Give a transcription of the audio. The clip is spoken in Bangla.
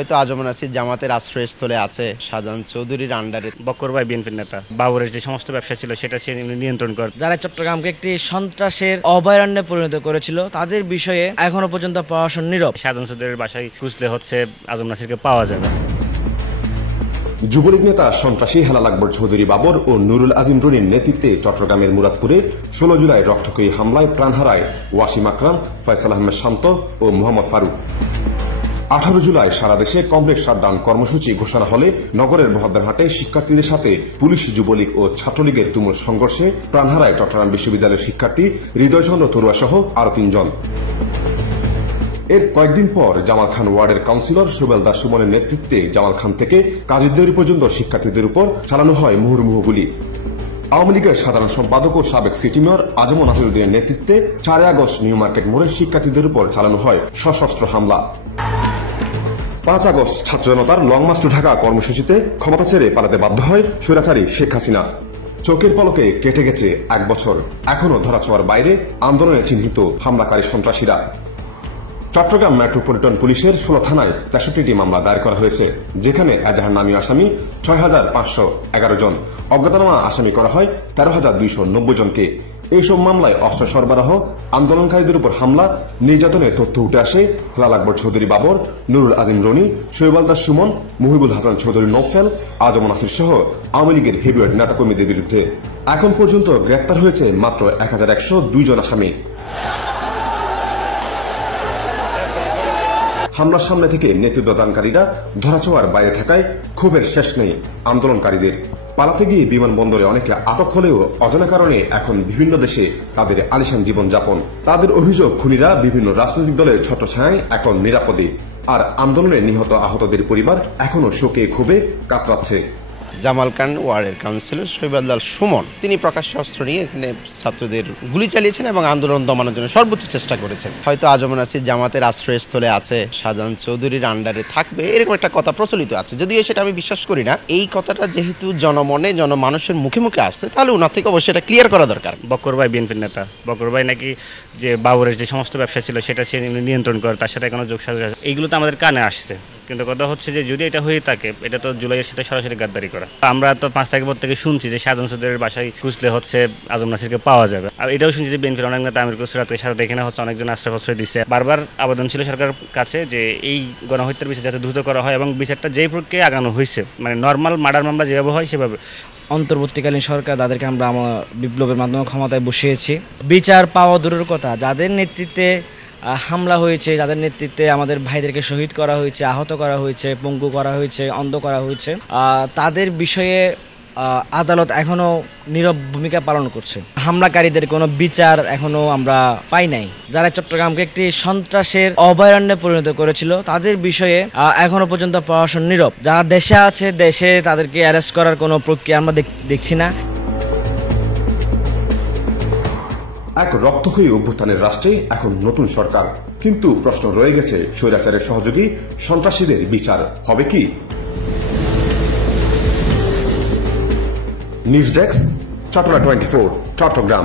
হয়তো আজম নাসির জামাতের আশ্রয়স্থলে আছে শাহজাহান চৌধুরীর আন্ডারে। বক্কর ভাই বিএনপির নেতা, বাবরের যে সমস্ত ব্যবসা ছিল সেটা সে নিয়ন্ত্রণ করে। যারা চট্টগ্রামকে একটি সন্ত্রাসের অভয়ারণ্যে পরিণত করেছিল তাদের বিষয়ে এখনো পর্যন্ত প্রশাসন নীরব। শাহজাহান চৌধুরীর বাসায় খুঁজলে হচ্ছে আজম নাসিরকে পাওয়া যাবে। যুবলীগ নেতা সন্ত্রাসী হেলাল আকবর চৌধুরী বাবর ও নুরুল আজিম রনির নেতৃত্বে চট্টগ্রামের মুরাদপুরে 16 জুলাই রক্তক্ষয়ী হামলায় প্রাণ হারায় ওয়াসিম আকরাম, ফয়সাল আহমেদ শান্ত ও মোহাম্মদ ফারুক। 18 জুলাই সারা দেশে কমপ্লেক্স শাটডাউন কর্মসূচি ঘোষণা হলে নগরের বহদ্দারহাটে শিক্ষার্থীদের সাথে পুলিশ, যুবলীগ ও ছাত্রলীগের তুমুল সংঘর্ষে প্রাণ হারায় চট্টগ্রাম বিশ্ববিদ্যালয়ের শিক্ষার্থী হৃদয়চন্দ্র তরুয়া সহ আরো 3 জন। এর কয়েকদিন পর জামাল খান ওয়ার্ডের কাউন্সিলর সুবেলদার সুমনের নেতৃত্বে জামাল খান থেকে কাজীরদেউরি পর্যন্ত শিক্ষার্থীদের উপর চালানো হয় মুহুর্মুহু গুলি। আওয়ামী লীগের সাধারণ সম্পাদক ও সাবেক সিটি মেয়র আজম নাসির উদ্দিনের নেতৃত্বে 4 আগস্ট নিউ মার্কেট মোড়ে শিক্ষার্থীদের উপর চালানো হয় সশস্ত্র হামলা। 5 আগস্ট ছাত্র জনতার লং মার্চ টু ঢাকা কর্মসূচিতে ক্ষমতা ছেড়ে পালাতে বাধ্য হয় স্বৈরাচারী শেখ হাসিনা। চোখের পলকে কেটে গেছে 1 বছর, এখনো ধরাছোঁয়ার বাইরে আন্দোলনে চিহ্নিত হামলাকারী সন্ত্রাসীরা। চট্টগ্রাম মেট্রোপলিটন পুলিশের 16 থানায় 63টি মামলা দায়ের করা হয়েছে, যেখানে এজাহার নামী আসামি 6511 জন, অজ্ঞাতনামা আসামি করা হয় 13,290 জনকে। এইসব মামলায় অস্ত্র সরবরাহ, আন্দোলনকারীদের উপর হামলা, নির্যাতনের তথ্য উঠে আসে হেলাল আকবর চৌধুরী বাবর, নুরুল আজিম রনি, শৈবালদার সুমন, মুহিবুল হাসান চৌধুরী নৌফেল, আজম নাসির সহ আওয়ামী লীগের হেভিওয়েট নেতাকর্মীদের বিরুদ্ধে। এখন পর্যন্ত গ্রেপ্তার হয়েছে মাত্র 1102 জন আসামি। হামলার সামনে থেকে নেতৃত্বদানকারীরা ধরাছোঁয়ার বাইরে থাকায় ক্ষোভের শেষ নেই আন্দোলনকারীদের। পালাতে গিয়ে বিমানবন্দরে অনেকে আটক হলেও অজানা কারণে এখন বিভিন্ন দেশে তাদের আলিশান জীবনযাপন। তাদের অভিযোগ, খুনিরা বিভিন্ন রাজনৈতিক দলের ছত্রছায়ায় এখন নিরাপদে, আর আন্দোলনে নিহত আহতদের পরিবার এখনো শোকে ক্ষোভে কাতরাচ্ছে। জামাল খান ওয়ার্ডের কাউন্সিলর শৈবালদার সুমন তিনি প্রকাশ্য অস্ত্র নিয়ে এখানে ছাত্রদের গুলি চালিয়েছেন এবং আন্দোলন দমানোর জন্য সর্বোচ্চ চেষ্টা করেছেন। হয়তো আজম নাসির জামাতের আশ্রয়স্থলে আছে, শাহজাহান চৌধুরীর আন্ডারে থাকবে, এরকম একটা কথা প্রচলিত আছে, যদিও সেটা আমি বিশ্বাস করি না। এই কথাটা যেহেতু জনমনে জনমানুষের মুখে মুখে আসছে, তাহলে ওনার থেকে অবশ্যই এটা ক্লিয়ার করা দরকার। বক্কর ভাই বিএনপির নেতা, বক্কর ভাই নাকি যে বাবরের যে সমস্ত ব্যবসা ছিল সেটা সে নিয়ন্ত্রণ করে, তার সাথে কোনো যোগসাজশ আছে, এইগুলো তো আমাদের কানে আসছে। কিন্তু কথা হচ্ছে যে যদি এটা হয়ে থাকে, এটা তো জুলাইয়ের সাথে সরাসরি গাদ্দারি করা। আমরা তো 5 তারিখ পর থেকে শুনছি যে শাহজাহান চৌধুরীর বাসায় খুঁজলে হচ্ছে আজম নাসিরকে পাওয়া যাবে। আর এটাও শুনছি যে বিএনপির অনেক নেতা আমির খসরুর সাথে এখানে হচ্ছে অনেকজন আশ্রয় দিচ্ছে। বারবার আবেদন ছিল সরকারের কাছে যে এই গণহত্যার বিচার যাতে দ্রুত করা হয় এবং বিচারটা যেই প্রক্রিয়া আগানো হয়েছে, মানে নর্মাল মার্ডার মামলা যেভাবে হয় সেভাবে। অন্তর্বর্তীকালীন সরকার, তাদেরকে আমরা আমার বিপ্লবের মাধ্যমে ক্ষমতায় বসিয়েছি। বিচার পাওয়া দূরের কথা, যাদের নেতৃত্বে হামলা হয়েছে, যাদের নেতৃত্বে আমাদের ভাইদেরকে শহীদ করা হয়েছে, আহত করা হয়েছে, পঙ্গু করা হয়েছে, অন্ধ করা হয়েছে, তাদের বিষয়ে আদালত এখনো নীরব ভূমিকা পালন করছে। হামলাকারীদের কোনো বিচার এখনো আমরা পাই নাই। যারা চট্টগ্রামকে একটি সন্ত্রাসের অভয়ারণ্যে পরিণত করেছিল তাদের বিষয়ে এখনো পর্যন্ত প্রশাসন নীরব। যারা দেশে আছে, দেশে তাদেরকে অ্যারেস্ট করার কোনো প্রক্রিয়া আমরা দেখছি না। এক রক্তক্ষয়ী অভ্যুত্থানের রাষ্ট্রে এখন নতুন সরকার, কিন্তু প্রশ্ন রয়ে গেছে স্বৈরাচারের সহযোগী সন্ত্রাসীদের বিচার হবে কি? News desk, Chittagong 24, Chittagong.